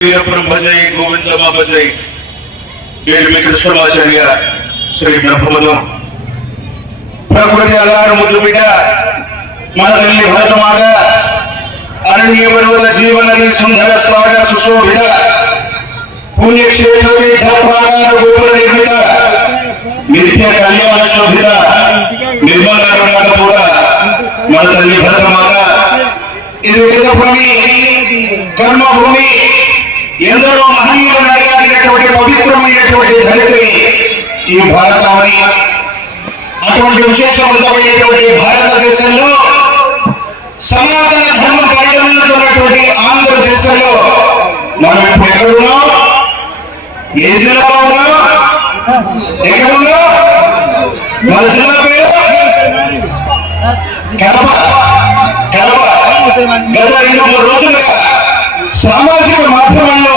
వీరపురం భజై గోవిందమ్మ భజై వేడిమి కృష్ణమాచార్య శ్రీ బ్రహ్మపదం ప్రకృతి అల్లారు ముద్దు బిడ్డ మన తల్లి భరతమాత అరణ్య పర్వత జీవనది సుందర స్వాగ సుశోభిత పుణ్యక్షేత్ర తీర్థ ప్రాకార గోపుర నిర్మిత నిత్య కళ్యాణ శోభిత నిర్మల రంగపూడ మన తల్లి భరతమాత ఇది వేదభూమి కర్మభూమి ఎందరో మహనీయులు నడగాడినటువంటి పవిత్రమైనటువంటి ధరిత్రి ఈ భారతావని అటువంటి విశేషవంతమైనటువంటి భారతదేశంలో సనాతన ధర్మ పరిగణనటువంటి ఆంధ్రదేశంలో మనం ఇప్పుడు ఎక్కడున్నాం? ఏ జిల్లాలో ఉన్నాం? ఎక్కడున్నాం? మన జిల్లా పేరు? కడప. గత ఐదు మూడు రోజులుగా సామాజిక మాధ్యమంలో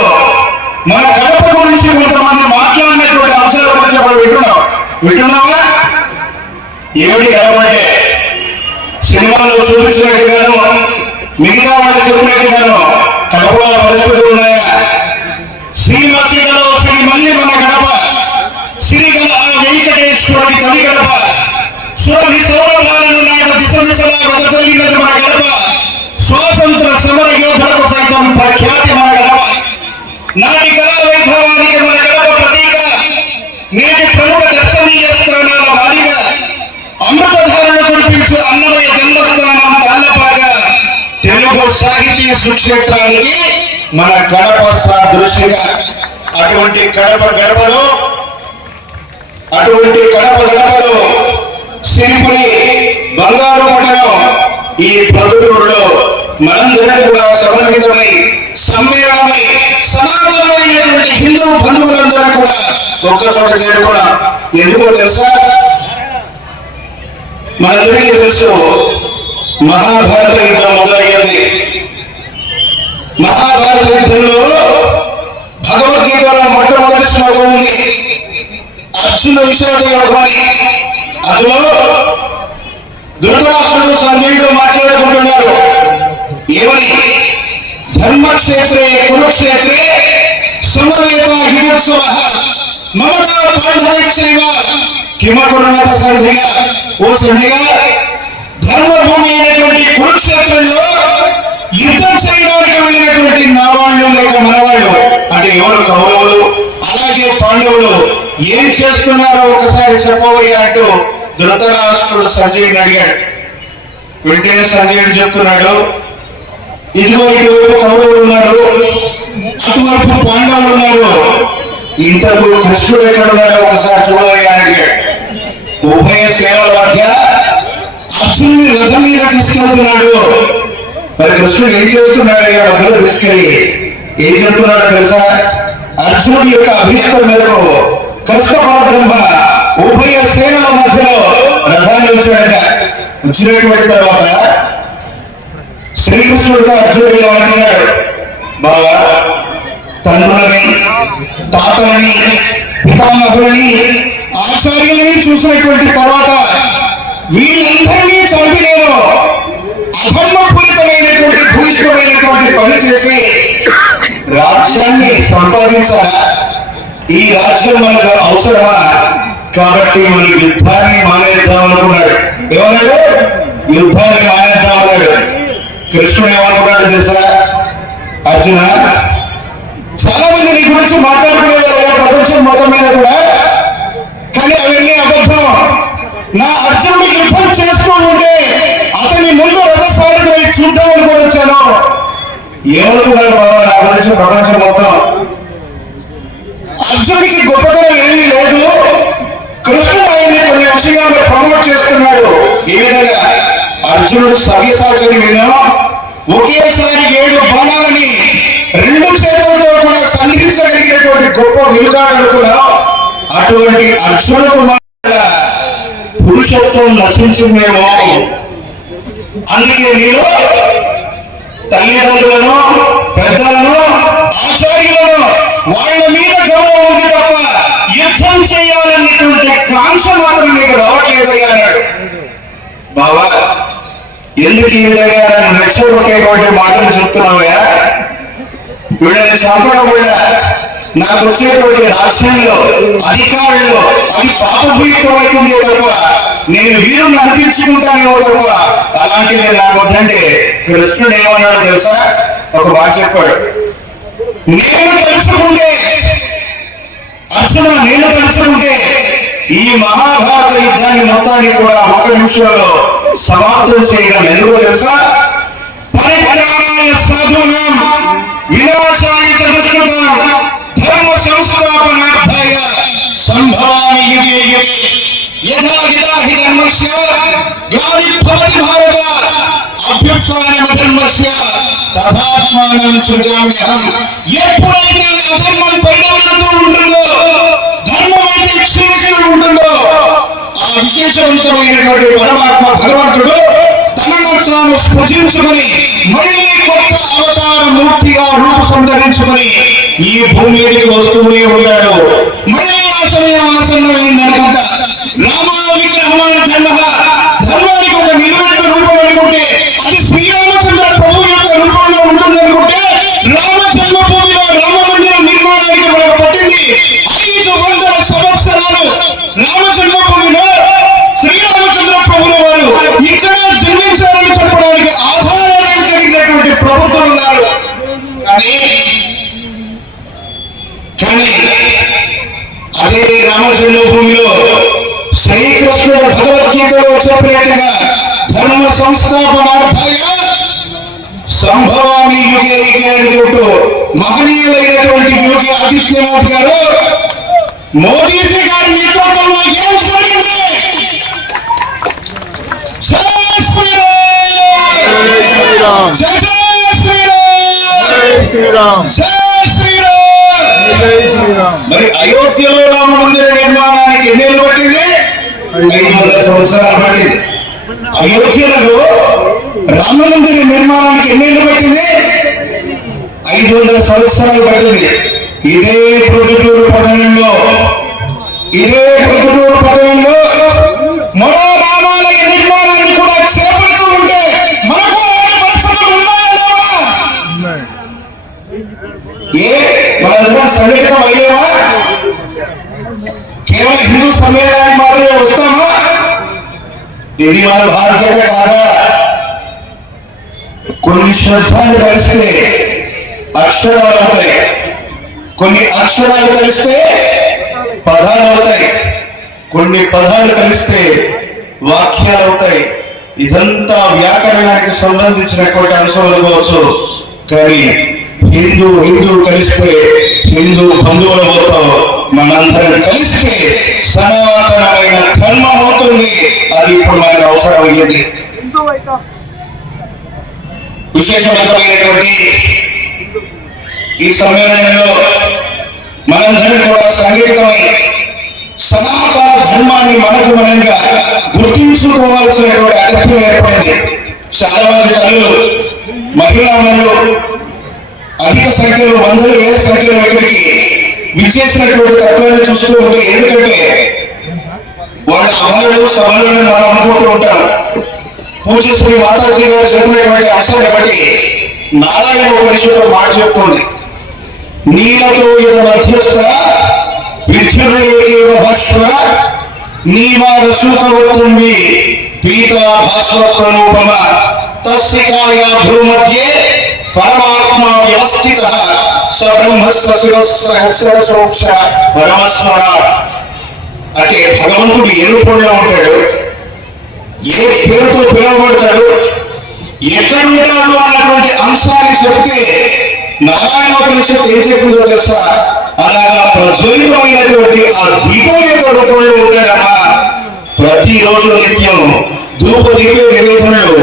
మన కడప గురించి కొంతమంది మాట్లాడినటువంటి అంశాల గురించి మనం వింటున్నాం. వింటున్నావా? ఏమిటి కడప అంటే సినిమాలో చూపించినట్టుగాను మిగతా వాళ్ళు చెప్పినట్టుగాను కడపలో పరిస్థితులు ఉన్నాయా? శ్రీమతిలో శ్రీ మల్లి మన కడప శ్రీగల వెంకటేశ్వరుడి తల్లి కడప సురభి సౌరభాలను నాడు దిశ దిశలా వెదజల్లినది మన గడప. స్వాతంత్ర సమర యోధులకు సైతం ప్రఖ్యాతి మన గడప. నాటి కళా వైభవానికి మన గడప ప్రతీక. నేటి ప్రముఖ దర్శనీయ స్థానాల బాలిక అమృతధారణ కురిపించు అన్నమయ జన్మస్థానం తల్లపాక తెలుగు సాహితీ సుక్షేత్రానికి మన కడప సాదృశ్యంగా. అటువంటి కడప గడపలో అటువంటి కడప గడపలో సిరిపురి బంగారు పట్టణం ఈ ప్రొద్దుటూరులో మనందరం కూడా సమన్వితమై సమ్మేళనమై సనాతనమైనటువంటి హిందూ బంధువులందరూ కూడా ఒక్క చోట చేరుకున్నాం ఎందుకో తెలుసా? మనందరికీ తెలుసు మహాభారత యుద్ధం మొదలయ్యింది. మహాభారత యుద్ధంలో భగవద్గీతలో మొట్టమొదటి శ్లోకం ఉంది. అర్జున విషాద అని అందులో ధృతరాష్ట్రుడు సంజయుడు మాట్లాడుకుంటున్నాడు ఏమని? ధర్మక్షేత్రే కురుక్షేత్రే సమవేత హిమోత్సవ మమతా పాండవైశ్చైవ కిమకురుణత సంజయ ఓ సంజయ ధర్మభూమి అయినటువంటి కురుక్షేత్రంలో యుద్ధం చేయడానికి వెళ్ళినటువంటి నా వాళ్ళు లేక మనవాళ్ళు అంటే ఎవరు కౌరవులు అలాగే పాండవులు ఏం చేస్తున్నారో ఒకసారి చెప్పబోయే అంటూ ధృతరాష్ట్రుడు సంజయుడిని అడిగాడు. వెంటనే సంజయుడు చెప్తున్నాడు ఇదిగో ఇటువైపు కౌరవులు ఉన్నారు అటువైపు పాండవులు ఉన్నారు. ఇంతకు కృష్ణుడు ఎక్కడ ఉన్నాడో ఒకసారి చూడబోయే అని అడిగాడు. ఉభయ సేవల మధ్య అర్జునుని రథం మీద తీసుకెళ్తున్నాడు. మరి కృష్ణుడు ఏం చేస్తున్నాడు అయ్యా మధ్యలో తీసుకెళ్ళి? ఏం చెప్తున్నాడో తెలుసా? అర్జునుడి యొక్క అభిష్టం మేరకు కృష్ణ పరబ్రహ్మ ఉభయ సేనల మధ్యలో రథాన్ని వచ్చాడట. వచ్చినటువంటి తర్వాత శ్రీకృష్ణుడితో అర్జునుడు ఇలా అంటున్నాడు బావా తండ్రులని తాతలని పితామహులని ఆచార్యులని చూసినటువంటి తర్వాత వీళ్ళందరినీ చంపి నేను అధర్మపూరితమైనటువంటి భూయిష్టమైనటువంటి పని చేసి రాజ్యాన్ని సంపాదించాలా? ఈ రాజ్యం మనకు అవసరమా? కాబట్టి మనం యుద్ధాన్ని మానేద్దాం అనుకున్నాడు. ఏమన్నాడు? యుద్ధాన్ని మానేద్దాం అన్నాడు. కృష్ణుడు ఏమనుకున్నాడు తెలుసా? అర్జున చాలా మంది నీ గురించి మాట్లాడుకున్నాడు ప్రపంచం మొత్తం మీద కూడా. కానీ అవన్నీ అబద్ధం. నా అర్జునుడు యుద్ధం చేస్తూ ఉంటే అతని ముందు రథసారిగా చూద్దాం అనుకుని వచ్చాను. ఏమనుకున్నాడు బాబా? నా గురించి ప్రపంచం మొత్తం విధంగా ప్రమోట్ చేస్తున్నాడు. ఈ విధంగా అర్జునుడు సవ్యసాచని విన్నా ఒకేసారి ఏడు బాణాలని రెండు చేతులతో కూడా సంధించగలిగినటువంటి గొప్ప విలుగాడనుకున్నా అటువంటి అర్జునుడు మాట పురుషత్వం నశించిందేమో. అందుకే నేను తల్లిదండ్రులను పెద్దలను ఆచార్యులను కాంక్ష మాత్రం నీకు రావట్లేదయ్యా అన్నాడు. బాబా ఎందుకు ఈ విధంగా నన్ను రెచ్చగొట్టేటువంటి మాటలు చెప్తున్నావా వీళ్ళని చంపడం కూడా నాకు వచ్చేటువంటి రాజ్యంలో అధికారంలో అది పాపభూయితమవుతుంది తప్ప నేను వీరం నడిపించుకుంటానేమో తప్ప అలాంటిది నాకు వద్దంటే కృష్ణుడు ఏమన్నాడు తెలుసా? ఒక మాట చెప్పాడు. నేను తలుచుకుంటే అర్జున నేను తలుచుకుంటే ఈ మహాభారత యుద్ధాన్ని మొత్తాన్ని కూడా ఒక్క నిమిషంలో సమాప్తం చేయడం ఎందుకో తెలుసా? పరిత్రాణాయ సాధునాం వినాశాయ చతుష్కృతాం ధర్మ సంస్థాపనార్థాయ సంభవామి యుగే యుగే. యథా యథా హి ధర్మస్య గ్లాని భవతి భారత అభ్యుత్థానమధర్మస్య తథాత్మానం సృజామ్యహం. ఎప్పుడైతే అధర్మం పరిణమిల్లుతూ ఉంటుందో క్షీణిస్తూ ఉంటుందో? ఆ విశేషవంతమైనటువంటి పరమాత్మ భగవంతుడు తనను తాను స్పృశించుకుని మళ్ళీ కొత్త అవతార మూర్తిగా రూప సంతరించుకుని ఈ భూమి మీదకి వస్తూనే ఉంటాడు. మళ్ళీ ఆ సమయం ఆసన్నమైందనుకుంటా. రామ విగ్రహమాన్ జన్మ చెప్పినట్టుగా ధర్మ సంస్థాపనార్థాయ సంభవామి యుగి ఐకే అని చెబుతూ మహనీయులైనటువంటి యోగి ఆదిత్యనాథ్ గారు మోదీజీ గారి నేతృత్వంలో ఏం జరిగింది? జై శ్రీరామ్! జై శ్రీరామ్! జై శ్రీరామ్! మరి అయోధ్యలో రామ మందిర నిర్మాణానికి ఎన్నేళ్ళు పట్టింది? సంవత్సరాలు పట్టింది అయోధ్యలో రామ మందిర నిర్మాణానికి ఎన్నేళ్ళు పట్టింది? ఐదు వందల సంవత్సరాలు పట్టింది. ఇదే ప్రొద్దుటూరు పట్టణంలో ఇదే ప్రొద్దుటూరు పట్టణంలో మరో రామాలయ నిర్మాణాన్ని కూడా చేపడుతూ ఉంటే మనకు పరిస్థితులు ఉన్నాయా ఏ మనందరం సన్నిహితం అయ్యేవా కేవలం హిందూ సమ్మేళన ఇది మన భారతీయత కాదా కొన్ని శ్రద్ధాలు కలిస్తే అక్షరాలు అవుతాయి కొన్ని అక్షరాలు కలిస్తే పదాలు అవుతాయి కొన్ని పదాలు కలిస్తే వాక్యాలు అవుతాయి ఇదంతా వ్యాకరణానికి సంబంధించినటువంటి అంశం అనుకోవచ్చు కానీ హిందూ హిందూ కలిస్తే హిందూ బంధువుల మొత్తం మనందరం కలిస్తే సనాతనమైన ధర్మం అవుతుంది. అది ఇప్పుడు మనకు అవసరం అయ్యింది. విశేషమైనటువంటి ఈ సమ్మేళనంలో మనందరం కూడా సంఘటితమై సనాతన ధర్మాన్ని మనకు మనంగా గుర్తించుకోవాల్సినటువంటి అగత్యం ఏర్పడింది. చాలా మంది తల్లులు మహిళా మనులు అధిక సంఖ్యలో వందల వేల సంఖ్యలో ఇక్కడికి విచ్చేసినటువంటి తత్వాన్ని చూస్తూ ఉంటే ఎందుకంటే వాళ్ళ అమలు సభలు మనం అనుకుంటూ ఉంటాం. పూజ శ్రీ మాతాజీ గారు చెప్పినటువంటి అంశాన్ని బట్టి నారాయణ ఉపనిషత్తు మాట చెప్తుంది. నీలతో ఇది మధ్యస్థ విద్యుదేవ భాస్వర నీవార సూచవత్తుంది పీత భాస్వర స్వరూపమ తస్య భూమధ్యే పరమాత్మ వ్యవస్థిత స బ్రహ్మస్వ శివస్ర అంటే భగవంతుడు ఏ రూపంలో ఉంటాడు? ఏ పేరుతో పిలువబడతాడు? ఎక్కడ ఉంటాడు అన్నటువంటి అంశాన్ని చెప్తే నారాయణోపనిషత్తు ఏం చెప్పిందో తెలుసా? అలాగా ప్రజ్వలితమైనటువంటి ఆ దీపం యొక్క రూపంలో ఉంటాడమ్మా. ప్రతిరోజు నిత్యం ధూప దీపే నివేదనలు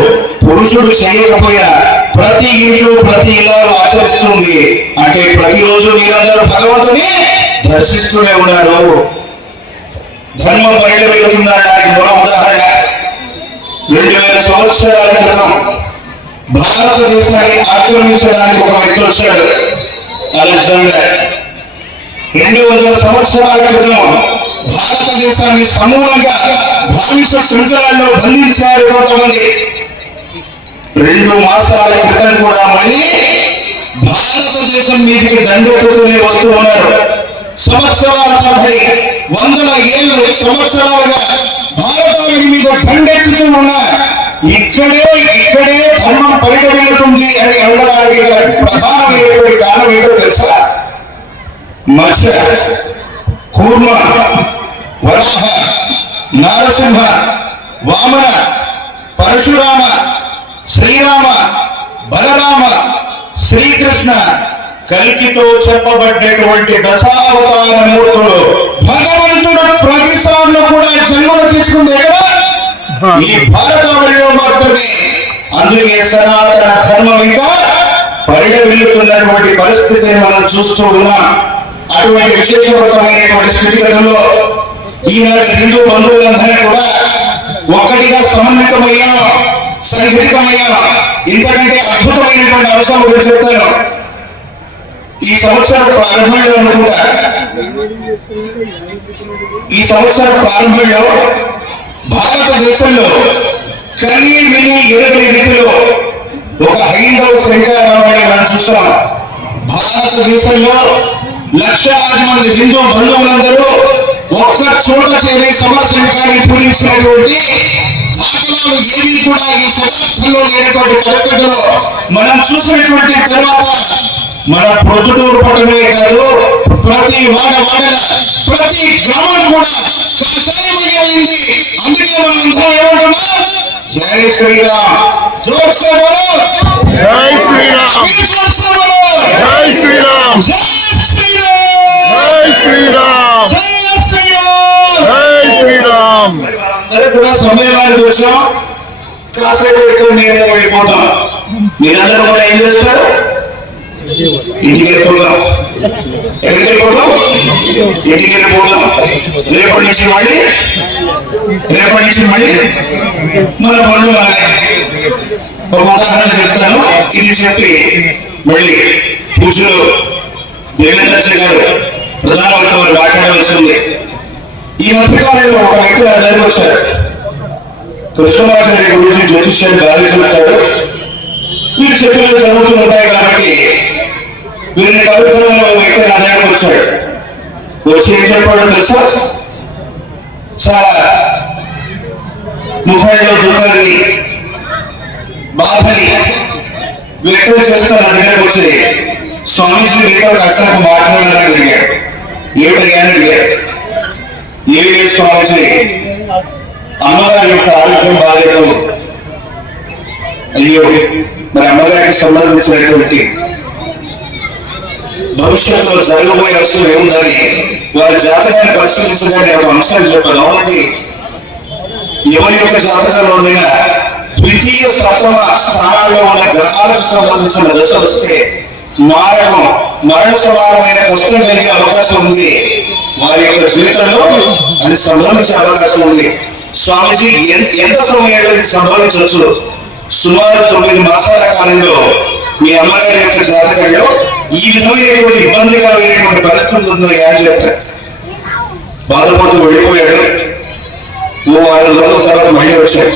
పురుషుడు చేయకపోయినా ప్రతి ఇంట్లో ప్రతి ఇల్లాలు ఆచరిస్తుంది. అంటే ప్రతిరోజు మీరందరూ భగవంతుని దర్శిస్తూనే ఉన్నారు ధర్మం బయట వెళ్తుందనడానికి మరో ఉదాహరణ రెండు వేల సంవత్సరాల క్రితం భారతదేశాన్ని ఆక్రమించడానికి ఒక వ్యక్తి వచ్చాడు అలెగ్జాండర్. రెండు వందల సంవత్సరాల క్రితం భారతదేశాన్ని సమూలంగా బానిస శృంఖలాల్లో బంధించారు కొంతమంది. రెండు మాసాల క్రితం కూడా మళ్ళీ భారతదేశం మీదకి దండెత్తుతూనే వస్తూ ఉన్నారు. సంవత్సరాల తరబడి వందల ఏళ్ళు సంవత్సరాలుగా భారతావని మీద దండెత్తుతూ ఉన్న ఇక్కడే ఇక్కడే ధర్మం పరిగెడుతుంది అని అనడానికి గల ప్రధానమైనటువంటి కారణం ఏంటో తెలుసా? మత్స్య కూర్మ వరాహ నారసింహ వామన పరశురామ శ్రీరామ బలరామ శ్రీకృష్ణ కలికితో చెప్పబడ్డటువంటి దశావతార మూర్తులు భగవంతుడు ప్రతిసార్లు కూడా జన్మను తీసుకుంది ఎక్కడ ఈ భారతావళిలో మాత్రమే. అందుకే సనాతన ధర్మం ఇంకా పరిడవిల్లుతున్నటువంటి పరిస్థితిని మనం చూస్తూ ఉన్నాం. అటువంటి విశేషవంతమైనటువంటి స్థితిగతుల్లో ఈనాటి హిందూ బంధువులందరినీ కూడా ఒక్కటిగా సమన్వితమయ్యాం. సంఘటితమయ్యాం ఇంతకంటే అద్భుతమైనటువంటి అంశం గురించి చెప్తాను. ఈ సంవత్సరం ప్రారంభంలో అనుకుంటా. ఈ సంవత్సరం ప్రారంభంలో భారతదేశంలో కనీ విని ఎరుగని రీతిలో ఒక హైందవ శంకరామాయణ మనం చూస్తున్నాం. భారతదేశంలో లక్షలాది మంది హిందూ బంధువులందరూ ఒక్క చోట చేరి సమరశంకాన్ని పూరించినటువంటి దాఖలాలు ఏవి కూడా ఈ శతాబ్దంలో లేనటువంటి పరిస్థితుల్లో మనం చూసినటువంటి తర్వాత మన ప్రొద్దుటూరు పట్టణమే కాదు ప్రతి వాడ వాడల ప్రతి గ్రామం కూడా కాషాయమయ్యింది అందుకే మనం అందరం ఏమంటున్నాం? జై శ్రీరామ్. జోర్ సే బోలో జై శ్రీరామ్. అభి జోర్ సే బోలో జై శ్రీరామ్. జై శ్రీరామ్. జై శ్రీరామ్. జై శ్రీరామ్. జై శ్రీరామ్. అరే కూడా సమ్మేళనానికి వచ్చాం. కాసేపు ఇక్కడ నేను వెళ్ళిపోతాను మీరందరూ కూడా ఏం చేస్తారు? ఇంటికి వెళ్ళిపోతాం ఎక్కడికి వెళ్ళిపోతాం ఇంటికి వెళ్ళిపోతాం రేపటి నుంచి మళ్ళీ? రేపటి నుంచి మళ్ళీ? మన పనులు ఒక ఉదాహరణ చెప్తాను. ఇది చెప్పి మళ్ళీ పూజలు దేవేంద్ర గారు ప్రధానమంత్రి వారు మాట్లాడవలసి ఉంది ఈ మధ్యకాలంలో ఒక వ్యక్తి నా దగ్గరకు వచ్చారు కృష్ణమాచార్య గురించి జ్యోతిష్యాన్ని గాలి చెబుతాడు మీరు చెప్పినవి జరుగుతూ ఉంటాయి కాబట్టి వీరిని కలుపుతున్న ఒక వ్యక్తి నా దగ్గరకు వచ్చాడు. వచ్చి ఏం చెప్పాడో తెలుసా? చాలా ముఖంలో దుఃఖాన్ని బాధని వ్యక్తం చేస్తూ నా దగ్గరకు వచ్చి స్వామీజీ మీతో కాసేపు మాట్లాడాలని అడిగాడు ఏమిటయ్యాని అడిగాడు. ఏమి స్వామిజీ అమ్మగారి యొక్క ఆరోగ్యం బాగాలేదు. అయ్యో మరి అమ్మగారికి సంబంధించినటువంటి భవిష్యత్తులో జరగబోయే అంశం ఏముందని వారి జాతకాన్ని పరిశీలించడానికి ఒక అంశాన్ని చెప్పాను కాబట్టి ఎవరి యొక్క జాతకంలో ఉన్న ద్వితీయ సప్తమ స్థానాల్లో ఉన్న గ్రహాలకు సంబంధించిన దశ వస్తే మారకం మరణ సమానమైన కష్టం కలిగే అవకాశం ఉంది. వారి యొక్క జీవితంలో అది సంభవించే అవకాశం ఉంది. స్వామీజీ ఎన్- ఎంత సమయంలో ఇది సంభవించవచ్చు? సుమారు తొమ్మిది మాసాల కాలంలో మీ అమ్మగారి యొక్క జాతకంలో ఈ విధమైనటువంటి ఇబ్బందికరమైనటువంటి పరిస్థితులు ఉందో ఏం చెప్పారు. బాధపడుతూ వెళ్ళిపోయాడు. ఓ వారం రోజుల తర్వాత మళ్ళీ వచ్చాడు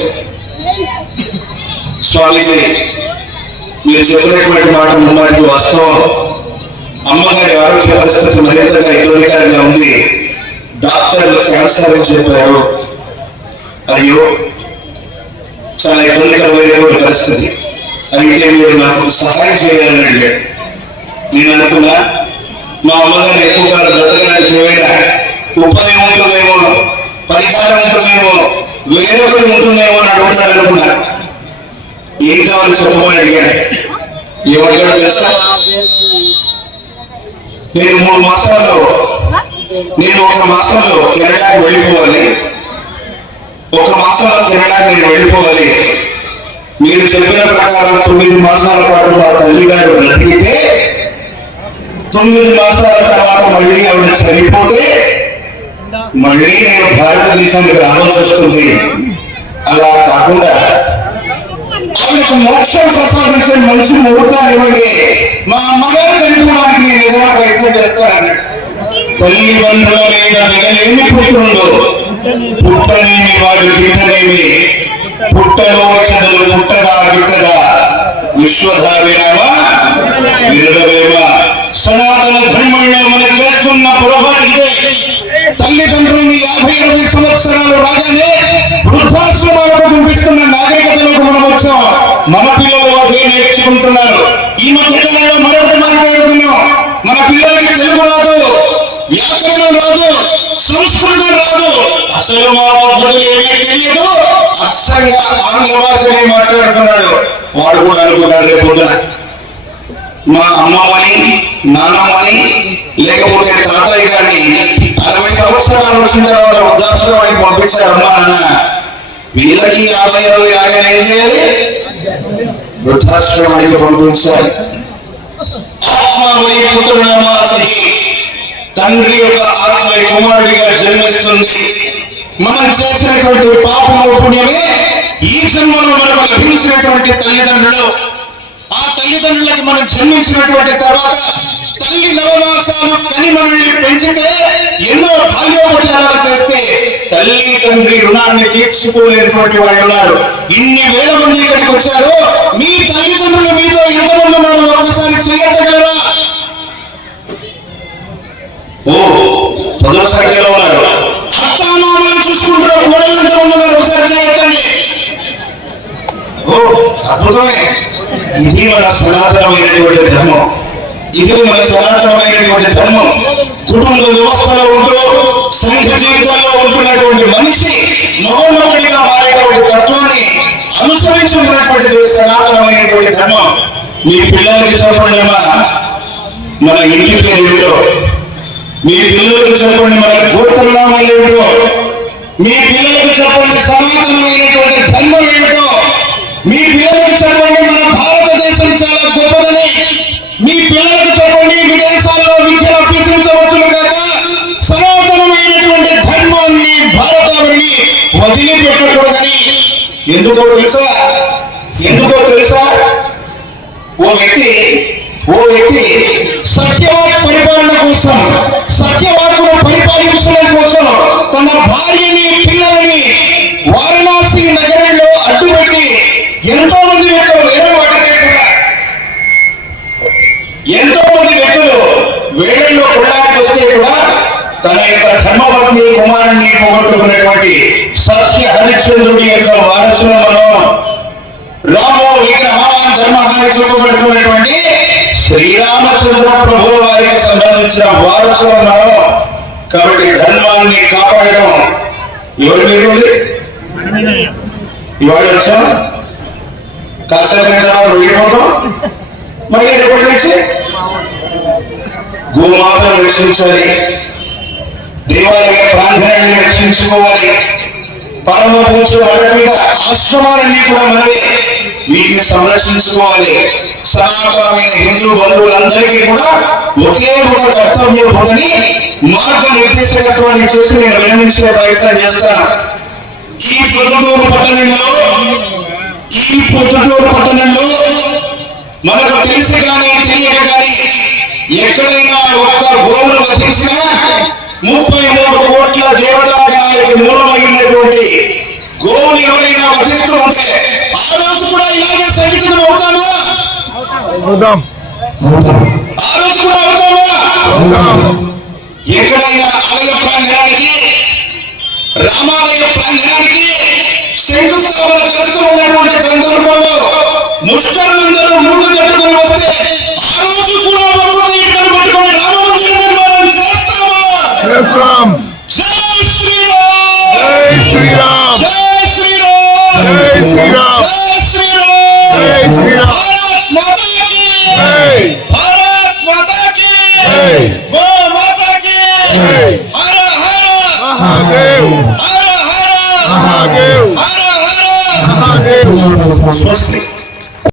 స్వామీజీ మీరు చెప్పినటువంటి మాట ముమ్మాటికి వాస్తవం. అమ్మగారి ఆరోగ్య పరిస్థితి మరింతగా ఇబ్బందికరంగా ఉంది. డాక్టర్లు క్యాన్సర్ అని చెప్పారు. అయ్యో చాలా ఇబ్బందికరమైనటువంటి పరిస్థితి. అయితే మీరు నాకు సహాయం చేయాలని అడిగాడు నేను అనుకున్నా మా అమ్మగారు ఎక్కువగా బ్రతకడానికి ఏమైనా ఉపాయం ఉంటుందేమో పరిహారం ఉంటుందేమో వేరొకటి ఉంటుందేమో అని అడుగుతాడు అనుకున్నా. ఏం కావాలి చెప్పమని అడిగాడు ఏమడిగాడు తెలుసా? నేను మూడు మాసాల్లో నేను ఒక మాసంలో కెనడాకి వెళ్ళిపోవాలి. ఒక మాసంలో కెనడాకి నేను వెళ్ళిపోవాలి. మీరు చెప్పిన ప్రకారం తొమ్మిది మాసాల పాటు మా తల్లి గారు బ్రతికితే తొమ్మిది మాసాల తర్వాత మళ్ళీ ఆవిడ చనిపోతే మళ్ళీ నేను భారతదేశానికి రావాల్సి వస్తుంది. అలా కాకుండా ఆవిడకు మోక్షం ప్రసాదించే మంచి ముహూర్తాన్ని ఇవ్వండి. మా అమ్మగారు చనిపోవడానికి నేను ఏదైనా ప్రయత్నం చేస్తానన్నాడు తల్లిదండ్రుల మీద దిగలేని పుట్టుండు. పుట్టనేమి వాడు గిట్టనేమి పుట్టలో చదువు పుట్టదా గిట్టదా విశ్వధారేమా వీరవేమ సనాతన ధర్మంలో మనం చేస్తున్న పొరపాటు ఇదే. తల్లిదండ్రులని యాభై ఇరవై సంవత్సరాలు రాగానే వృద్ధాశ్రమాలకు పంపిస్తున్న నాగరికత మన పిల్లలు అదే నేర్చుకుంటున్నారు? ఈ మధ్య కాలంలో మరొకటి మాట్లాడుతున్నాం మన పిల్లలకి తెలుగు రాదు వ్యాకరణం రాదు సంస్కృతం రాదు. అసలు మా పద్ధతులు ఏమీ తెలియదు. అక్షరంగా ఆంగ్ల భాషనే మాట్లాడుతున్నాడు. వాడు కూడా అనుకున్నాడు రేపు మా అమ్మమ్మని నాన్నమ్మని లేకపోతే తాతయ్య గారిని అరవై సంవత్సరాలు వచ్చిన తర్వాత వృద్ధాశ్రమానికి పంపించారు అమ్మా నాన్న. వీళ్ళకి యాభై అరవై రాగానే ఏం చేయాలి? వృద్ధాశ్రమానికి పంపించారు ఆత్మ వై పుత్రనామాసి తండ్రి యొక్క ఆత్మ కుమారుడిగా జన్మిస్తుంది. మనం చేసినటువంటి పాపము పుణ్యమే ఈ జన్మలో మనకు లభించినటువంటి తల్లిదండ్రులు ఆ తల్లిదండ్రులకు మనం జన్మించినటువంటి తర్వాత తల్లి నవమాసాలు కని మనల్ని పెంచితే ఎన్నో బాల్యోపచారాలు చేస్తే తల్లి తండ్రి రుణాన్ని తీర్చుకోలేనటువంటి వాడు ఉన్నారు. ఇన్ని వేల మంది ఇక్కడికి వచ్చారు. మీ తల్లిదండ్రులు మీతో ఎంతమంది మనం ఒక్కసారి చేయగలరా? ఓ పదుల సంఖ్యలో ఉన్నారు అత్తామామలు చూసుకుంటున్న కోడలు ఎంతమంది ఉన్నారు ఒకసారి చేయొద్దండి ఓ అద్భుతమే. ఇది మన సనాతనమైనటువంటి ధర్మం. ఇది మన సనాతనమైనటువంటి ధర్మం. కుటుంబ వ్యవస్థలో ఉంటూ సంఘ జీవితంలో ఉంటున్నటువంటి మనిషి మహోన్నతుడిగా మారేటువంటి తత్వాన్ని అనుసరించి ఉన్నటువంటిది సనాతనమైనటువంటి ధర్మం. మీ పిల్లలకి చెప్పండి అమ్మా మన ఇంటి పేరు ఏమిటో మీ పిల్లలకు చెప్పండి మన గోత్రనామాలు ఏమిటో మీ పిల్లలకు చెప్పండి సనాతనమైనటువంటి ధర్మం ఏమిటో? మీ పిల్లలకు చెప్పండి మన భారతదేశం చాలా గొప్పదని. మీ పిల్లలకు చెప్పండి విదేశాల్లో విద్యను అభ్యసించవచ్చును కాక సనాతనమైనటువంటి ధర్మాన్ని భారతాన్ని వదిలిపెట్టకూడదని. ఎందుకో తెలుసా? ఎందుకో తెలుసా? ఓ వ్యక్తి ఓ వ్యక్తి సత్యవాద పరిపాలన కోసం సత్యవాదను పరిపాలించడం కోసం తన భార్యని పిల్లలని ఎంతో మంది వ్యక్తులు వేరే వాటికే ఎంతో మంది వ్యక్తులు వేళల్లో కొనడానికి వస్తే కూడా తన యొక్క ధర్మపత్ని కుమారుణ్ణి పోగొట్టుకున్నటువంటి సత్య హరిశ్చంద్రుడి యొక్క వారసులు మనం రామో విగ్రహాన్ ధర్మహాని చెప్పబడుతున్నటువంటి శ్రీరామచంద్ర ప్రభు వారికి సంబంధించిన వారసులు మనం కాబట్టి ధర్మాన్ని కాపాడడం ఎవరి మీద ఉంది? ఇవాళ వచ్చాం? కాసేపు తర్వాత వెళ్ళిపోతాం రేపటి నుంచి? గోమాతను రక్షించాలి. దేవాలయ ప్రాంగణాన్ని రక్షించుకోవాలి. పరమ పూజలు అడవిగా ఆశ్రమాలన్నీ కూడా మనవి వీటిని సంరక్షించుకోవాలి. సనాతనమైన హిందూ బంధువులందరికీ కూడా ఒకే ఒక కర్తవ్య బోధని మార్గ నిర్దేశకత్వాన్ని చేసి నేను విరమించే ప్రయత్నం చేస్తాను. ఈ పొద్దుటూరు పట్టణంలో ఈ పొద్దుటూరు పట్టణంలో మనకు తెలిసి కానీ తెలియక కానీ ఎక్కడైనా ఒక్క గోవును వధించినా ముప్పై మూడు కోట్ల దేవతాగణాలకి మూలమైనటువంటి గోవులు ఎవరైనా వధిస్తూ ఉంటే ఆ రోజు కూడా ఇలాగే సహితం అవుతామా? అవుదాం ఆ రోజు కూడా అవుతామా? ఎక్కడైనా ఆలయ ప్రాంగణానికి రామాలయ ప్రాంగణానికి శంకుస్థాపన చేస్తూ ఉన్నటువంటి సందర్భంలో ముష్కరులందరూ మూడు కట్టుకుని వస్తే ఆ రోజు కూడా ఒక్కొక్క ఇటుకను పట్టుకొని రామ మందిర నిర్మాణం చేస్తామా? చేస్తాం